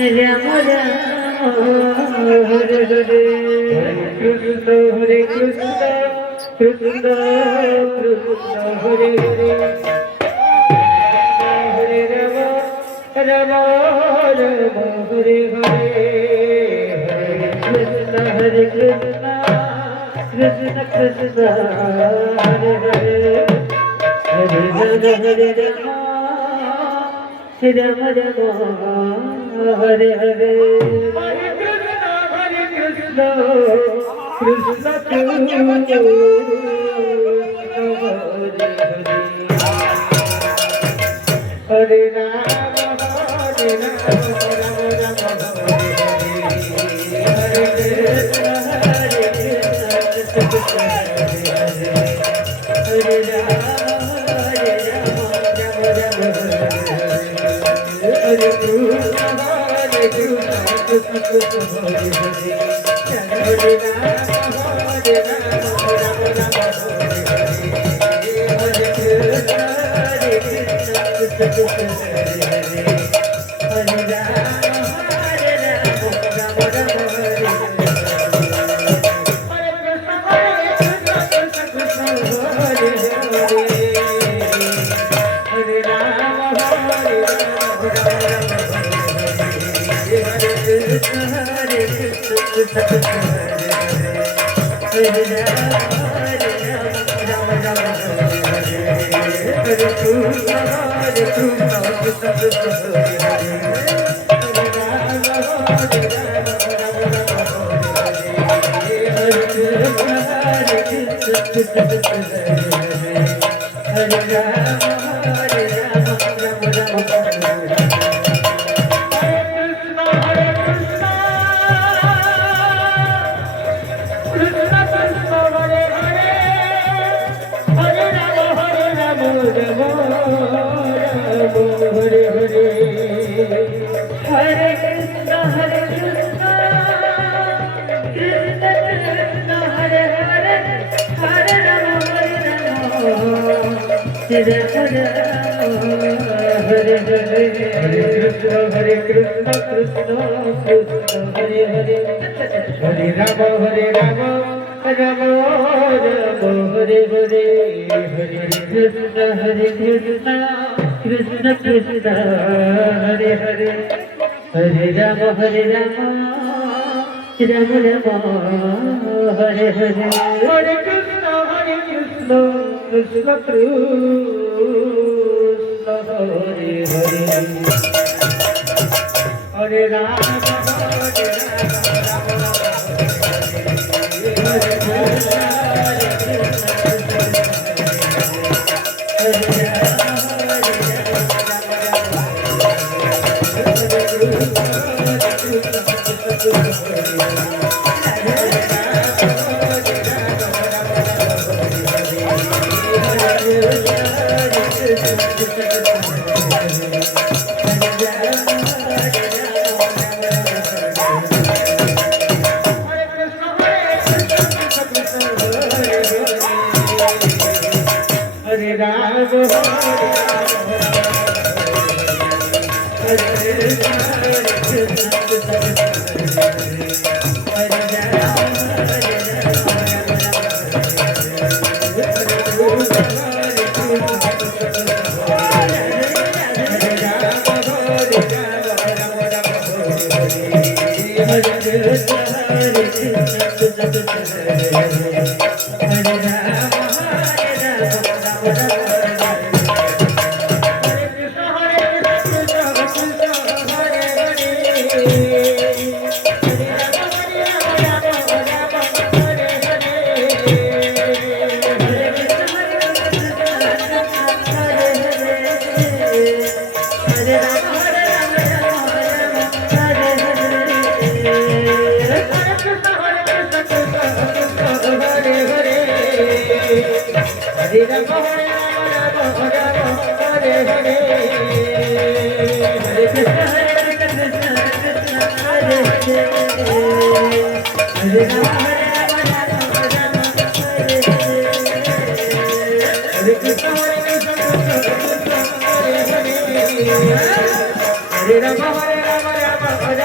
Ram Ram Hare Hare Hare Krishna Krishna Krishna Hare Hare Hare Ram Ram Ram Hare Hare Hare Krishna Krishna Krishna Hare Hare Hare Ram Ram Ram Hare Hare Hare Krishna Krishna Krishna Hare Ram Hare Ram Ram Ram Hare Hare Hare Krishna Hare Ram Hare Krishna Krishna Hare Hare Hare Ram Hare Ram Hare Krishna Hare Hare Hare Ram Hare Krishna Krishna Hare Hare Hare Ram Ram Ram Hare Hare Hare Krishna Krishna Krishna Hare Hare Hare Ram Ram Hare Hare Hare Krishna Krishna Krishna Hare Hare Hare Ram Hare Rama Hare Rama Hare